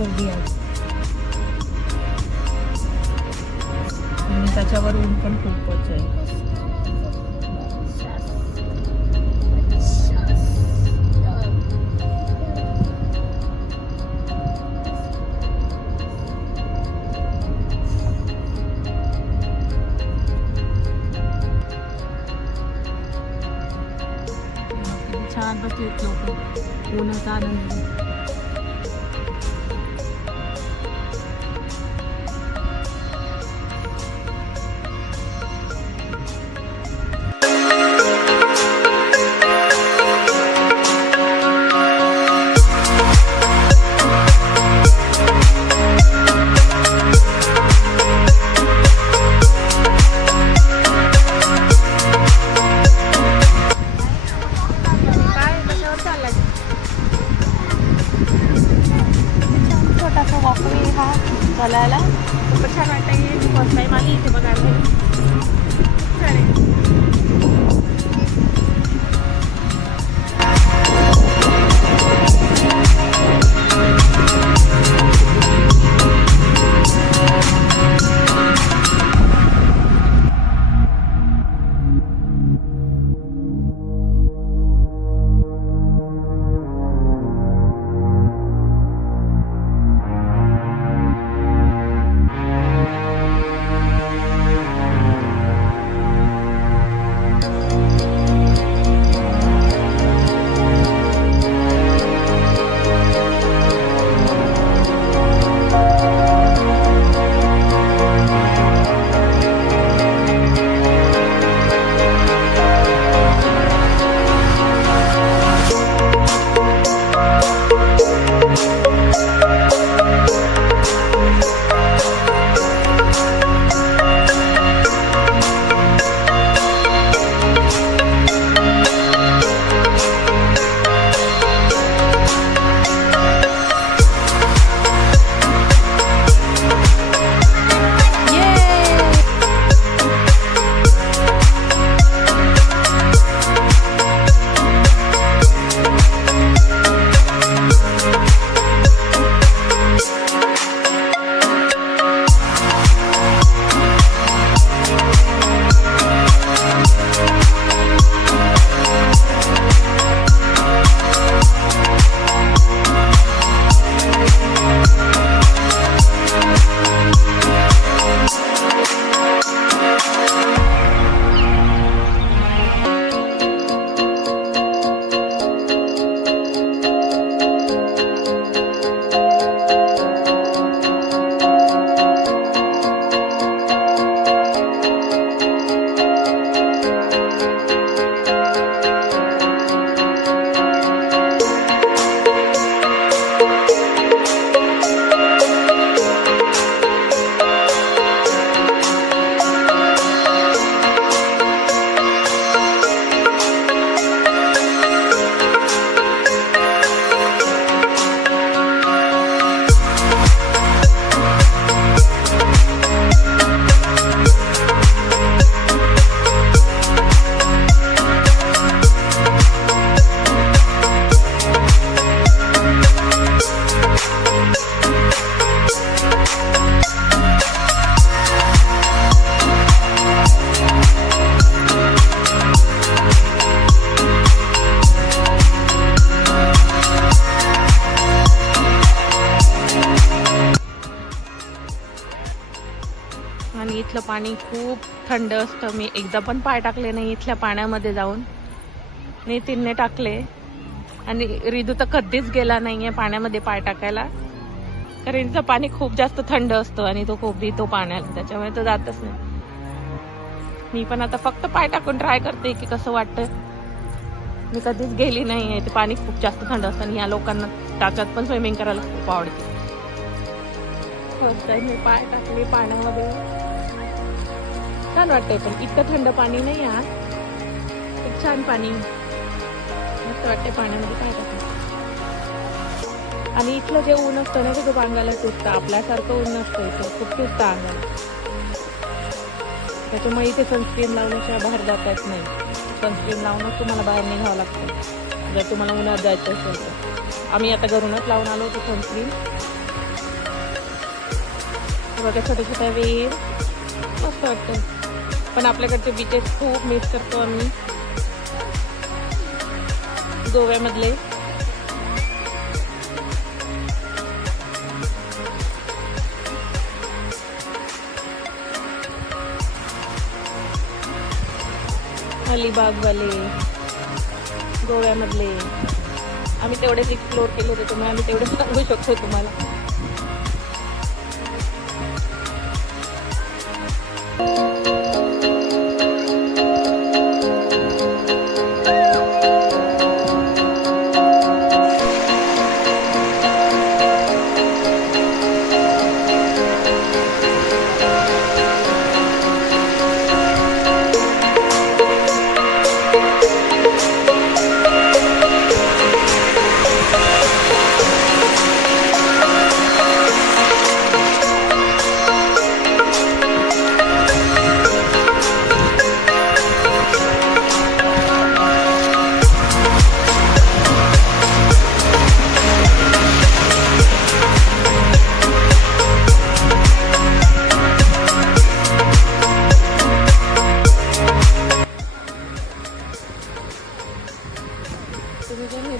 गर्दी आहे आणि त्याच्यावर ऊन पण खूपच आहे. छान बसलेत लोक, उन्हाचा आनंद. चालायला खूप छान वाटतं. फर्स्ट टाइम आली इथे बघायला. आणि इथलं पाणी खूप थंड असतं. मी एकदा पण पाय टाकले नाही इथल्या पाण्यामध्ये जाऊन. नितीनने टाकले आणि रिदू तर कधीच गेला नाहीये पाण्यामध्ये पाय टाकायला, कारण इथलं पाणी खूप जास्त थंड असतं आणि तो खूप भितो पाण्याला, त्याच्यामुळे तो जातच नाही. मी पण आता फक्त पाय टाकून ट्राय करते की कसं वाटतं. मी कधीच गेली नाहीये. ते पाणी खूप जास्त थंड असतं आणि या लोकांना त्याच्यात पण स्विमिंग करायला खूप आवडते. फर्स्ट टाइम मी पाय टाकले पाण्यामध्ये, छान वाटतंय. पण इतकं थंड पाणी नाही यार, खूप छान पाणी, मस्त वाटते पाण्यामध्ये पाय टाकले. आणि इथलं जे ऊन असतं ना ते खूप अंगाला टुचतं. आपल्यासारखं ऊन नसतं इथं, खूप टुचतं अंगाला. त्याच्यामुळे इथे सनस्क्रीन लावल्याशिवाय बाहेर जाता येत नाही. सनस्क्रीन लावूनच तुम्हाला बाहेर निघावं लागतं जर तुम्हाला उन्हात जायचं असेल तर. आम्ही आता घरूनच लावून आलो होतो सनस्क्रीन, बघा छोटे छोटे वेव मस्त वाटतं. पण आपल्याकडचे बीचेस खूप मिस करतो आम्ही गोव्यामधले. अलिबागवाले गोव्यामधले आम्ही तेवढेच एक्सप्लोर केले होते, त्यामुळे आम्ही तेवढेच सांगू शकतो तुम्हाला.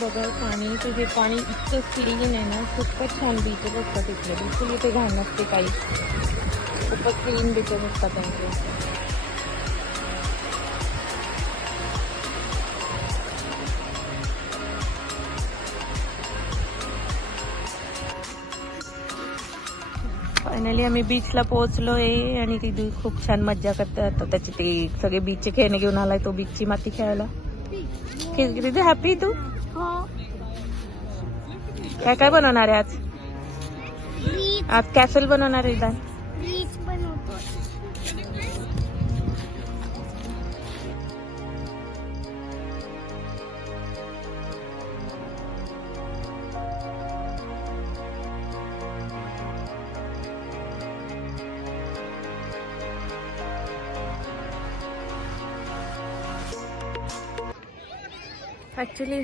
बघा पाणी, तुझे पाणी इतकं क्लीन आहे ना, खूपच छान बीचेस असतात इथले. बिलकुल इथे घाण नसते काही, खूपच क्लीन बीचेस असतात त्यांचे. फायनली आम्ही बीचला पोहोचलोय आणि तिथे खूप छान मज्जा करतात. त्याचे ते सगळे बीचचे खेळणे घेऊन आलाय तो, बीचची माती खेळायला. तिथे हॅपी तू? काय काय बनवणार आहे आज? आज कॅसल बनवणार आहे दान. ऍक्च्युली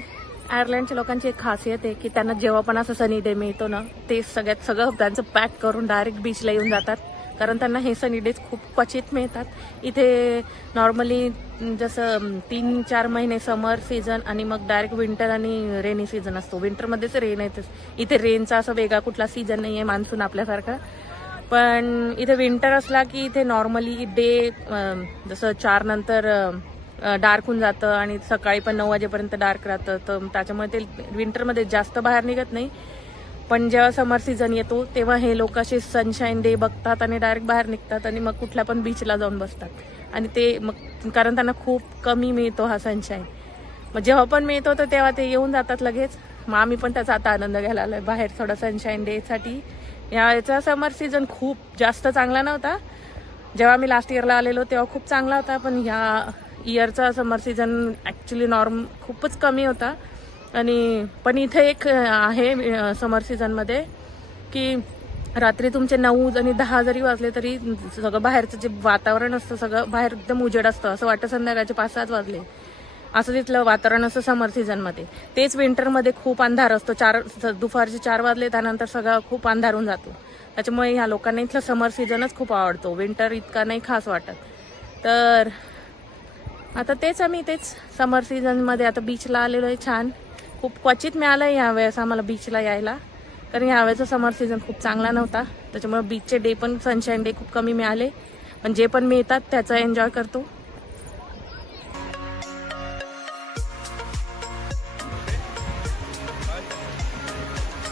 आयर्लंडच्या लोकांची एक खासियत आहे की त्यांना जेव्हा पण असं सनी डे मिळतो ना, ते सगळं त्यांचं पॅक करून डायरेक्ट बीचला येऊन जातात, कारण त्यांना हे सनी डेज खूप क्वचित मिळतात. इथे नॉर्मली जसं 3-4 महिने समर सीझन आणि मग डायरेक्ट विंटर आणि रेनी सीझन असतो. विंटरमध्येच रेन येतेच. इथे रेनचा असं वेगळा कुठला सीझन नाही आहे मान्सून आपल्यासारखा. पण इथे विंटर असला की इथे नॉर्मली डे जसं 4 नंतर डार्क होऊन जातं आणि सकाळी पण 9 वाजेपर्यंत डार्क राहतं. तर त्याच्यामुळे ते विंटरमध्ये जास्त बाहेर निघत नाही. पण जेव्हा समर सीझन येतो तेव्हा हे लोक असे सनशाईन डे बघतात आणि डायरेक्ट बाहेर निघतात आणि मग कुठल्या पण बीचला जाऊन बसतात. आणि ते मग कारण त्यांना खूप कमी मिळतो हा सनशाईन, मग जेव्हा पण मिळतो तर तेव्हा ते येऊन जातात लगेच. मग आम्ही पण त्याचा आता आनंद घ्यायला आलोय बाहेर थोडा सनशाईन डेसाठी. याचा समर सीझन खूप जास्त चांगला नव्हता. जेव्हा मी लास्ट इयरला आलेलो तेव्हा खूप चांगला होता, पण ह्या इयरचा समर सीझन ॲक्च्युली नॉर्म खूपच कमी होता. आणि पण इथे एक आहे समर सीझनमध्ये की रात्री तुमचे 9 आणि 10 जरी वाजले तरी सगळं बाहेरचं जे वातावरण असतं सगळं बाहेर एकदम उजेड असतं, असं वाटतं संध्याकाळचे 5-7 वाजले, असं तिथलं वातावरण असतं समर सीझनमध्ये. तेच विंटरमध्ये खूप अंधार असतो. दुपारचे 4 वाजले त्यानंतर सगळं खूप अंधारून जातो. त्याच्यामुळे ह्या लोकांना इथलं समर सीझनच खूप आवडतो, विंटर इतका नाही खास वाटत. तर आता तेच समर सीझनमध्ये आता बीचला आलेलो आहे. छान खूप क्वचित मिळालं आहे यावेळेस आम्हाला बीचला यायला, कारण यावेळेचा समर सीझन खूप चांगला नव्हता. त्याच्यामुळे बीचचे डे पण सनशाईन डे खूप कमी मिळाले, पण जे पण मिळतात त्याचा एन्जॉय करतो.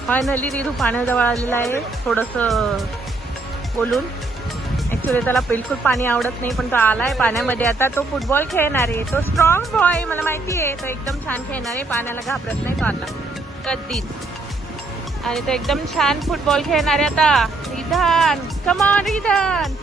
फायनली रिधू पाण्याजवळ आलेला आहे थोडंसं बोलून. ऍक्च्युली त्याला बिलकुल पाणी आवडत नाही, पण तो आलाय पाण्यामध्ये. आता तो फुटबॉल खेळणार आहे. तो स्ट्रॉंग बॉय, मला माहिती आहे. तो एकदम छान खेळणार आहे, पाण्याला घाबरत नाही तो आता कधीच. आणि तो एकदम छान फुटबॉल खेळणार आहे आता. Ridhan, come on Ridhan.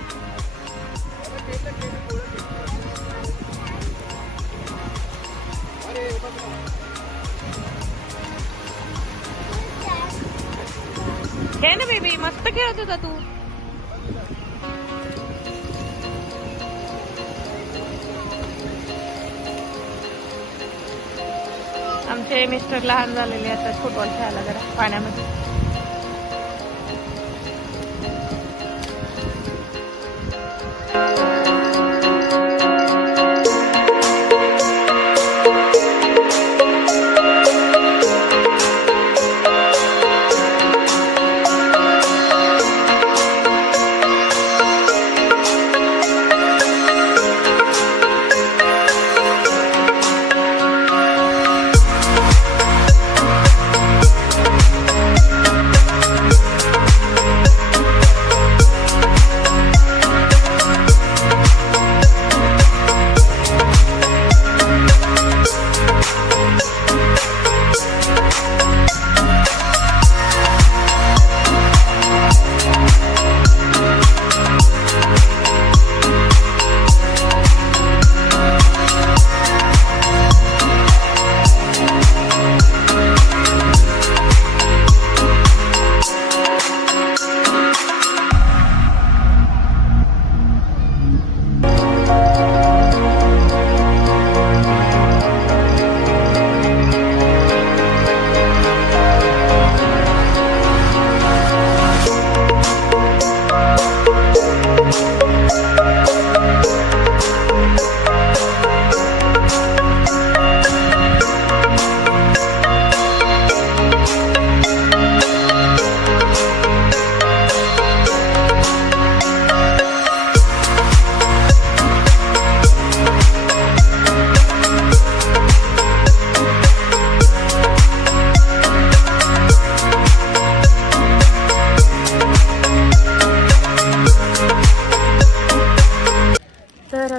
खेळ ना बेबी, मस्त खेळत होता तू. आमचे मिस्टर लहान झालेले असतात फुटबॉल खेळायला जरा पाण्यामध्ये.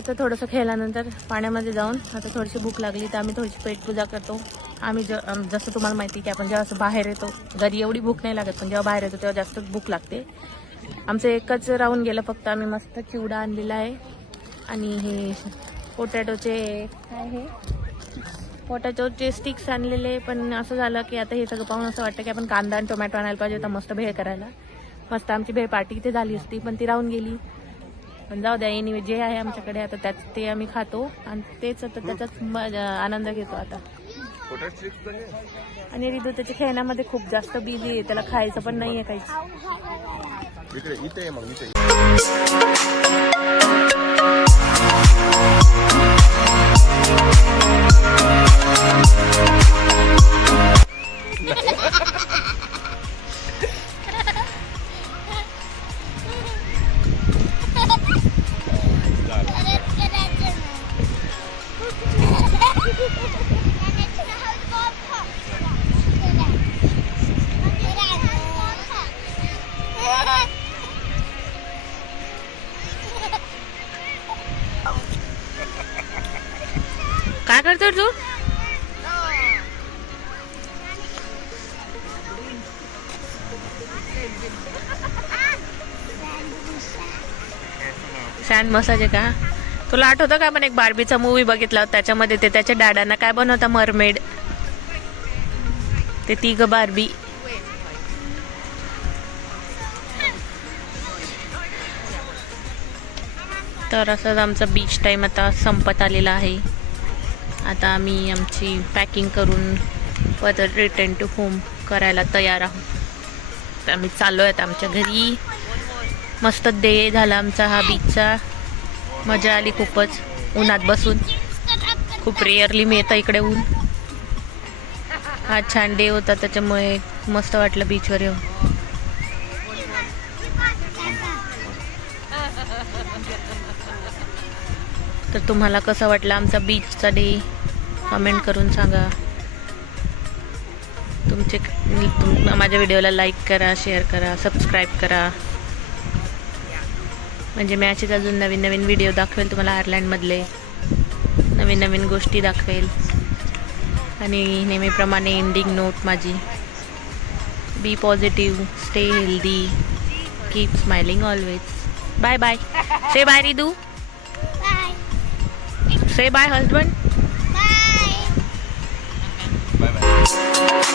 आता थोडंसं खेळल्यानंतर पाण्यामध्ये जाऊन आता थोडीशी भूक लागली तर आम्ही थोडीशी पेटपूजा करतो. आम्ही जसं तुम्हाला माहिती की आपण जेव्हा असं बाहेर येतो घरी एवढी भूक नाही लागत, पण जेव्हा बाहेर येतो तेव्हा जास्त भूक लागते. आमचं एकच राहून गेलं फक्त. आम्ही मस्त चिवडा आणलेला आहे आणि हे पोटॅटोचे काय हे पोटॅटोचे स्टिक्स आणलेले. पण असं झालं की आता हे सगळं पाहून असं वाटतं की आपण कांदा आणि टोमॅटो आणायला पाहिजे होता मस्त भेळ करायला. मस्त आमची भेळ पार्टी इथे झाली असती, पण ती राहून गेली. पण जाऊ द्या, एनिवे जे आहे आमच्याकडे आता त्याच ते आम्ही खातो आणि तेच आता त्याचाच आनंद घेतो आता. आणि रिदू त्याच्या खेळण्यामध्ये खूप जास्त बिझी आहे, त्याला खायचं पण नाहीये काहीच. काय करतो तू? सँड मसाज आहे का? तुला आठवतं का आपण एक बार्बीचा मूवी बघितला होता, त्याच्यामध्ये ते त्याच्या डॅडांना काय बनवता मरमेड, ते तिघ बार्बी. तर असंच आमचा बीच टाइम आता संपत आलेला आहे. आता आम्ही आमची पॅकिंग करून परत रिटर्न टू होम करायला तयार आहोत. तर आम्ही चाललो आहेत आमच्या घरी. मस्त डे झाला आमचा हा बीचचा. मजा आली खूपच उन्हात बसून. खूप रेअरली मी येतं इकडे ऊन. हा छान डे होता, त्याच्यामुळे मस्त वाटलं बीचवर येऊन. तर तुम्हाला कसा वाटला आमचा बीचचा डे कमेंट करून सांगा. माझ्या व्हिडिओला लाईक करा, शेअर करा, सबस्क्राईब करा. म्हणजे मी अशीच अजून नवीन नवीन व्हिडिओ दाखवेल तुम्हाला आयर्लंडमधले. नवीन नवीन गोष्टी दाखवेल. आणि नेहमीप्रमाणे एंडिंग नोट माझी, be positive, stay healthy, keep smiling always. Bye bye. Say bye Ridu. Say bye, husband. Bye bye.